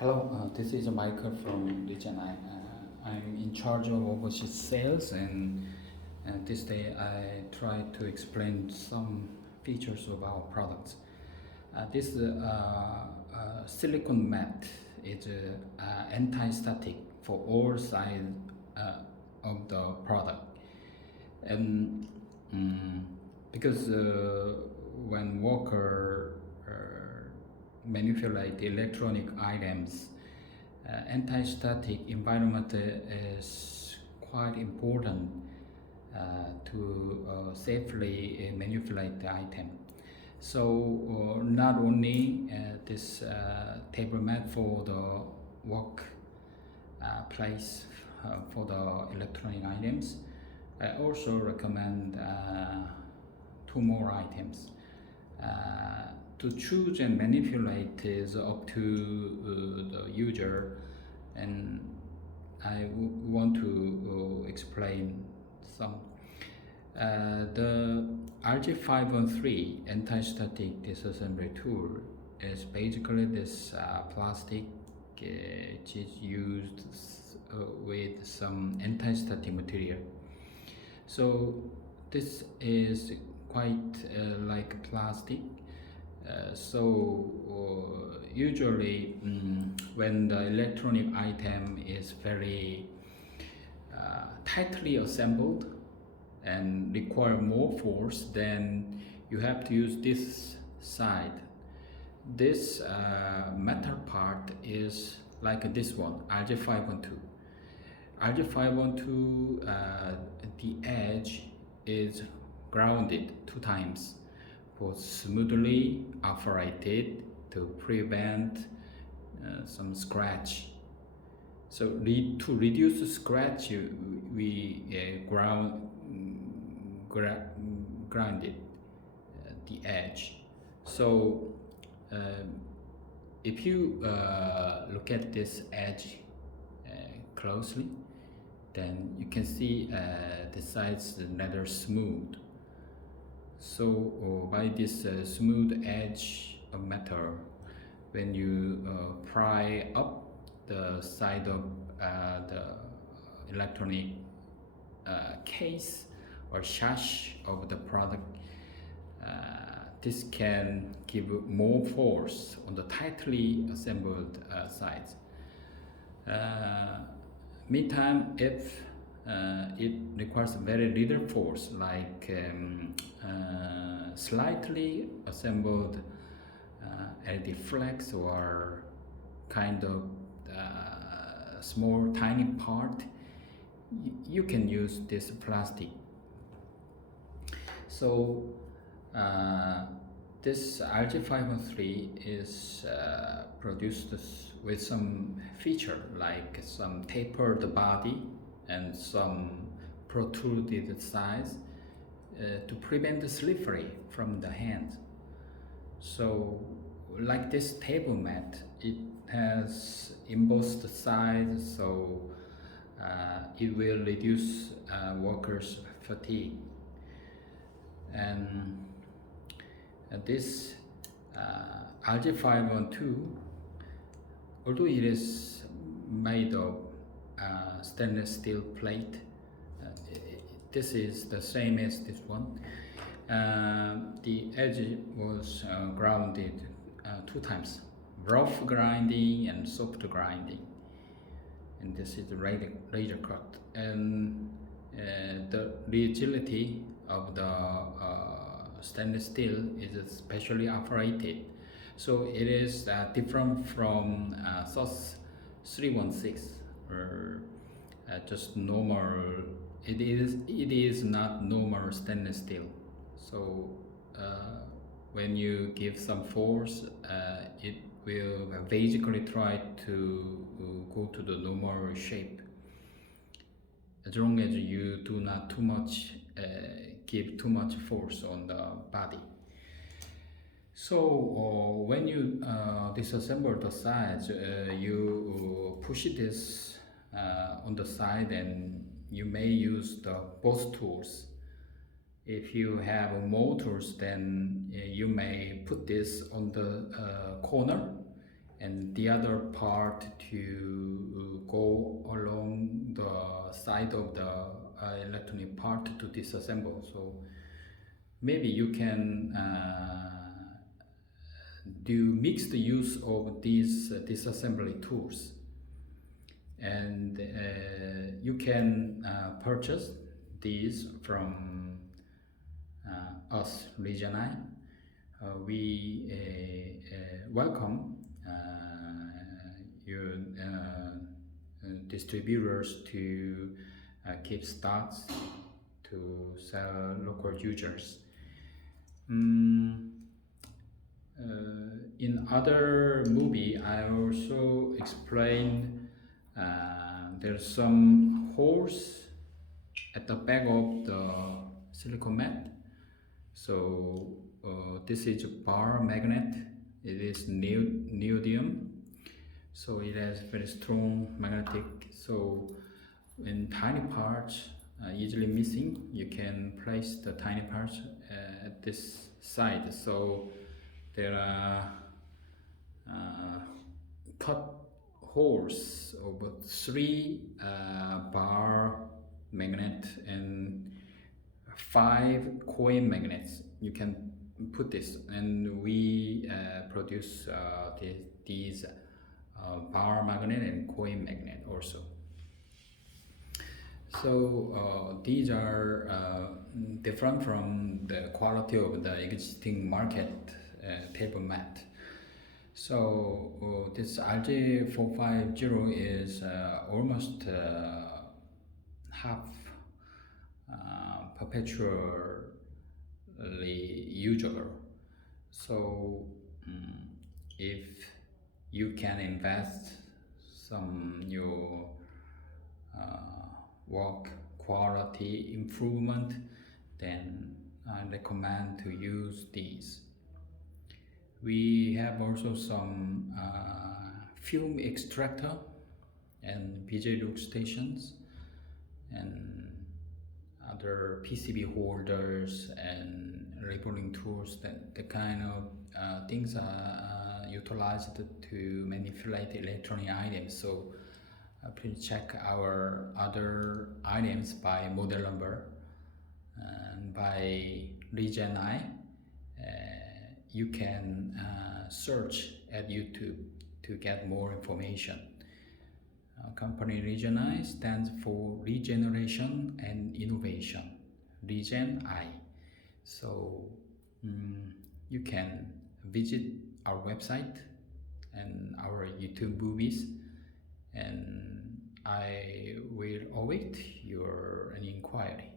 Hello, this is Michael from REGENI. I'm in charge of overseas sales, and this day I try to explain some features of our products. This silicone mat is anti-static for all sides of the product, and because when worker manipulate electronic items, anti-static environment is quite important to safely manipulate the item. So not only this table mat for the work place for the electronic items, I also recommend two more items. To choose and manipulate is up to the user, and I want to explain some. The RG513 anti-static disassembly tool is basically this plastic which is used with some anti-static material. So this is quite like plastic. Usually when the electronic item is very tightly assembled and require more force, then you have to use this side. This metal part is like this one, RG512. RG512, the edge is grounded 2 times for smoothly operated to prevent some scratch. So to reduce the scratch, we grounded the edge. So if you look at this edge closely, then you can see the sides are rather smooth. So by this smooth edge of metal, when you pry up the side of the electronic case or chassis of the product, this can give more force on the tightly assembled sides. Meantime, if it requires very little force, like slightly assembled LED flex or kind of small tiny part, you can use this plastic. So this RG513 is produced with some feature like some tapered body and some protruded sides to prevent the slippery from the hand. So like this table mat, it has embossed sides, so it will reduce workers' fatigue. And this RG512, although it is made of stainless steel plate, this is the same as this one. The edge was grounded 2 times, rough grinding and soft grinding, and this is the laser cut. And the rigidity of the stainless steel is specially operated, so it is different from SOS 316 or just normal. It is not normal stainless steel. So when you give some force, it will basically try to go to the normal shape, as long as you do not give too much force on the body. So when you disassemble the sides, you push this on the side, and you may use both tools. If you have motors, then you may put this on the corner and the other part to go along the side of the electronic part to disassemble. So maybe you can do mixed use of these disassembly tools, and you can purchase these from us, REGENI. We welcome your distributors to keep stocks to sell local users. In other movie, I also explained there's some holes at the back of the silicone mat. So this is a bar magnet. It is neodymium, so it has very strong magnetic. So when tiny parts are easily missing, you can place the tiny parts at this side. So there are cut holes over 3 bar magnet and 5 coin magnets. You can put this, and we produce these bar magnet and coin magnet also. So these are different from the quality of the existing market table mat. So this RG450 is almost half perpetually usable. So if you can invest some new work quality improvement, then I recommend to use these. We have also some film extractor and BJ look stations and other PCB holders and labeling tools. That the kind of things are utilized to manipulate electronic items. So please check our other items by model number and by REGENI. You can search at YouTube to get more information. Company REGENI stands for Regeneration and Innovation, REGENI. So you can visit our website and our YouTube movies, and I will await your inquiry.